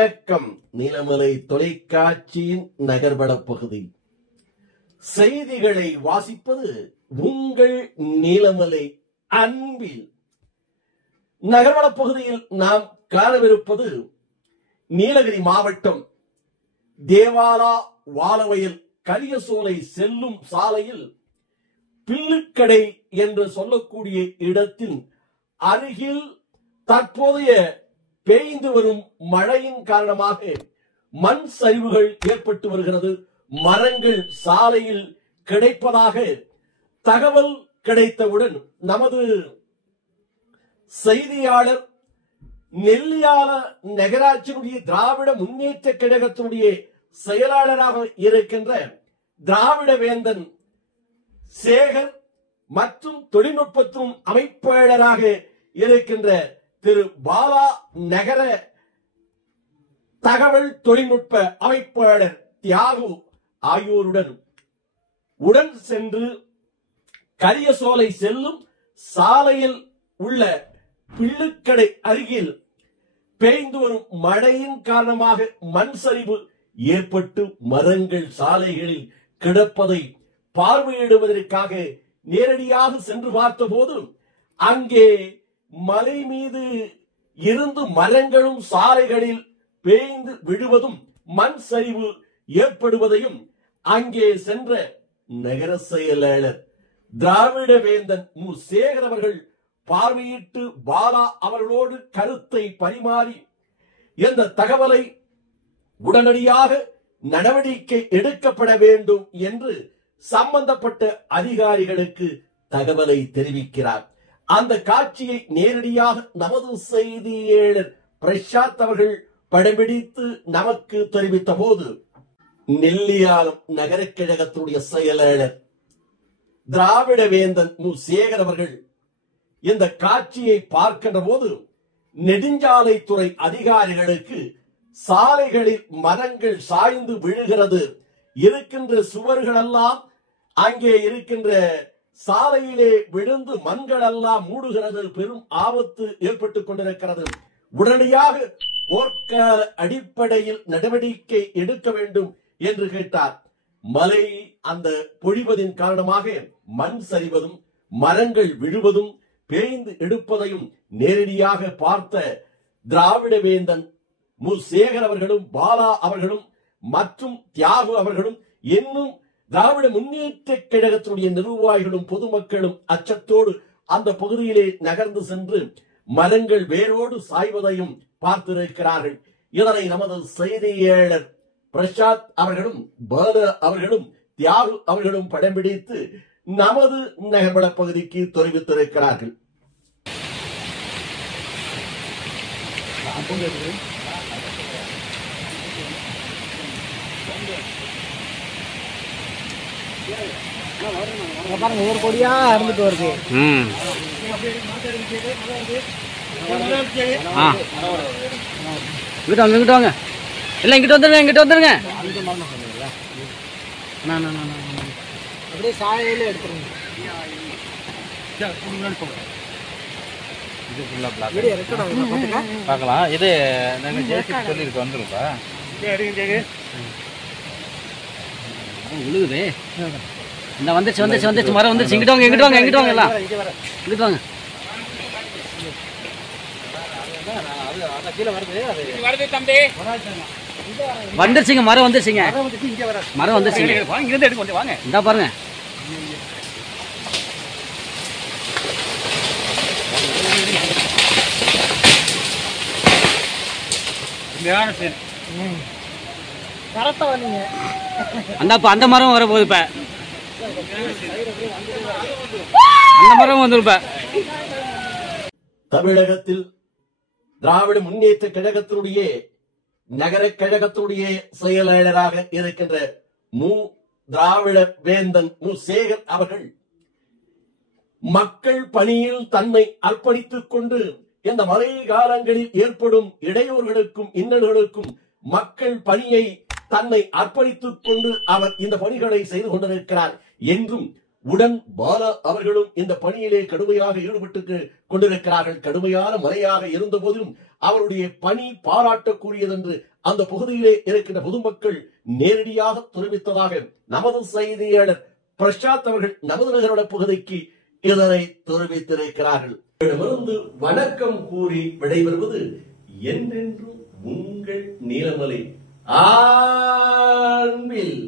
வணக்கம். நீலமலை தொலைக்காட்சியின் நகர்வட பகுதி செய்திகளை வாசிப்பது உங்கள் நீலமலை அன்பில். நகர்வட பகுதியில் நாம் காணவிருப்பது நீலகிரி மாவட்டம் தேவாலா வாழவயல் கரியசோலை செல்லும் சாலையில் பில்லுக்கடை என்று சொல்லக்கூடிய இடத்தில் அருகில் தற்போதைய பெய்து வரும் மழையின் காரணமாக மண் சரிவுகள் ஏற்பட்டு வருகிறது. மரங்கள் சாலையில் கிடைப்பதாக தகவல் கிடைத்தவுடன் நமது செய்தியாளர் நெல்லியால நகராட்சியினுடைய திராவிட முன்னேற்ற கழகத்தினுடைய செயலாளராக இருக்கின்ற திராவிட வேந்தன் சேகர் மற்றும் தொழில்நுட்பத்தும் அமைப்பாளராக இருக்கின்ற திரு பாலா நகர தகவல் தொழில்நுட்ப அமைப்பாளர் தியாகு ஆகியோருடன் சென்று கரியசோலை செல்லும் சாலையில் உள்ள பில்லுக்கடை அருகில் பெய்து வரும் மழையின் காரணமாக மண் சரிவு ஏற்பட்டு மரங்கள் சாலைகளில் கிடப்பதை பார்வையிடுவதற்காக நேரடியாக சென்று பார்த்தபோது அங்கே மலை மீது இருந்து மரங்களும் சாலைகளில் பெய்து விழுவதும் மண் சரிவு ஏற்படுவதையும் அங்கே சென்ற நகர செயலாளர் திராவிட வேந்தன் மு. சேகர் அவர்கள் பார்வையிட்டு பாலா அவர்களோடு கருத்தை பரிமாறி இந்த தகவலை உடனடியாக நடவடிக்கை எடுக்கப்பட வேண்டும் என்று சம்பந்தப்பட்ட அதிகாரிகளுக்கு தகவலை தெரிவிக்கிறார். அந்த காட்சியை நேரடியாக நமது செய்தியாளர் பிரசாத் அவர்கள் படம்பிடித்து நமக்கு தெரிவித்த போது நெல்லியாலம் நகர கழகத்துடைய செயலாளர் திராவிட வேந்தன் மு. சேகர் அவர்கள் இந்த காட்சியை பார்க்கின்ற போது நெடுஞ்சாலைத்துறை அதிகாரிகளுக்கு சாலைகளில் மரங்கள் சாய்ந்து விழுகிறது, இருக்கின்ற சுவர்கள் எல்லாம் அங்கே இருக்கின்ற சாலையிலே விழுந்து மண்கள் எல்லாம் மூடுகிறது, பெரும் ஆபத்து ஏற்பட்டுக் கொண்டிருக்கிறது, உடனடியாக போர்க்கால அடிப்படையில் நடவடிக்கை எடுக்க வேண்டும் என்று கேட்டார். மழை அந்த பொழிவதின் காரணமாக மண் சரிவதும் மரங்கள் விழுவதும் பேய்ந்து எடுப்பதையும் நேரடியாக பார்த்த திராவிட வேந்தன் மு. சேகர் அவர்களும் பாலா அவர்களும் மற்றும் தியாகு அவர்களும் இன்னும் திராவிட முன்னேற்ற கழகத்தினுடைய நிர்வாகிகளும் பொதுமக்களும் அச்சத்தோடு அந்த பகுதியிலே நகர்ந்து சென்று மரங்கள் வேரோடு சாய்வதையும் பார்த்திருக்கிறார்கள். இதனை நமது செய்தியாளர் பிரசாத் அவர்களும் பாலா அவர்களும் தியாகு அவர்களும் படம் பிடித்து நமது நகர்வட பகுதிக்கு தெரிவித்திருக்கிறார்கள். பாருங்க ஒரு கொடியா இருந்துட்டு வருது. இங்கிட்ட வாங்க இல்ல இங்கிட்ட வந்துருங்க அப்படியே சாலையில எடுத்துருங்க. பார்க்கலாம். இது சொல்லிருக்கு வந்துருப்பா விழுகுது. இந்த வந்துச்சு மரம் வந்துச்சு. இங்கிட்ட வாங்க எல்லாம் இங்கிட்ட வாங்க. வந்துருச்சுங்க மரம் வந்துருச்சுங்க. இந்த பாருங்க அந்த மரம் வர போகுது. இப்ப அந்த மரம் வந்துருப்ப. தமிழகத்தில் திராவிட முன்னேற்ற கழகத்தினுடைய நகர கழகத்தினுடைய செயலாளராக இருக்கின்ற மு. திராவிட வேந்தன் மு. சேகர் அவர்கள் மக்கள் பணியில் தன்னை அர்ப்பணித்துக் கொண்டு இந்த மழை காலங்களில் ஏற்படும் இடையூறுகளுக்கும் இன்னல்களுக்கும் மக்கள் பணியை தன்னை அர்ப்பணித்துக் கொண்டு அவர் இந்த பணிகளை செய்து கொண்டிருக்கிறார் என்றும் உடன் பாலா அவர்களும் இந்த பணியிலே கடுமையாக ஈடுபட்டு கொண்டிருக்கிறார்கள். கடுமையான மழையாக இருந்த போதிலும் அவருடைய பணி பாராட்டக்கூடியது என்று அந்த பகுதியிலே இருக்கின்ற பொதுமக்கள் நேரடியாக தெரிவித்ததாக நமது செய்தியாளர் பிரசாத் அவர்கள் நமது நகரோட பகுதிக்கு இதனை தெரிவித்திருக்கிறார்கள். வணக்கம் கூறி விடைபெறுவது என்றென்றும் உங்கள் நீலமலை அன்பில்